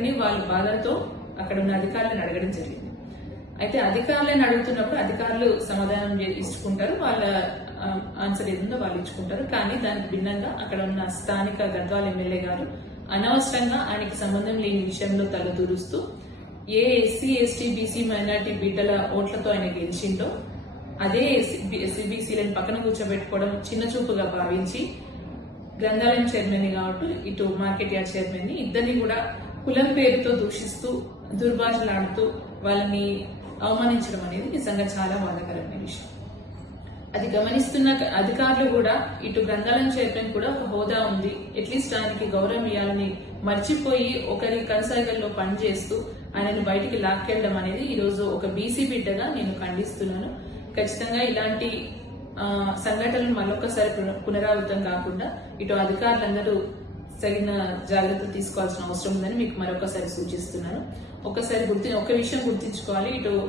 ప్రకటనని వాళ్ళ బాధలతో అక్కడ ఉన్న అధికారులను అడగడం జరిగింది. అయితే అధికారులను అడుగుతున్నప్పుడు అధికారులు సమాధానం ఇచ్చుకుంటారు. వాళ్ళ ఆన్సర్ ఏదో వాళ్ళు ఇచ్చుకుంటారు. కానీ దానికి భిన్నంగా అక్కడ ఉన్న స్థానిక గద్వాల ఎమ్మెల్యే గారు అనవసరంగా ఆయనకి సంబంధం లేని విషయంలో తలదూరుస్తూ ఏ ఎస్సీ ఎస్టీ బీసీ మైనార్టీ బిడ్డల ఓట్లతో ఆయన గెలిచిందో అదే సిబిసిలను పక్కన కూర్చోబెట్టుకోవడం చిన్న చూపుగా భావించి గ్రంథాలయం చైర్మన్ని కాబట్టి ఇటు మార్కెట్ యార్డ్ చైర్మన్ని ఇద్దరిని కూడా కులం పేరుతో దూషిస్తూ దుర్భాషలాడుతూ వాళ్ళని అవమానించడం అనేది నిజంగా చాలా బాధాకరమైన విషయం. అది గమనిస్తున్న అధికారులు కూడా ఇటు గ్రంథాలను చైర్మన్ కూడా ఒక హోదా ఉంది. అట్లీస్ట్ ఆయనకి గౌరవం ఇవ్వాలని మర్చిపోయి ఒకరి కనసాగల్లో పనిచేస్తూ ఆయనను బయటికి లాక్కెళ్ళడం అనేది ఈరోజు ఒక బీసీ బిడ్డగా నేను ఖండిస్తున్నాను. ఖచ్చితంగా ఇలాంటి సంఘటనలు మరొకసారి పున- పునరావృతం కాకుండా ఇటు అధికారులందరూ తగిన జాగ్రత్తలు తీసుకోవాల్సిన అవసరం ఉందని మీకు మరొకసారి సూచిస్తున్నాను. ఒకసారి గుర్తి ఒక విషయం గుర్తించుకోవాలి. ఇటు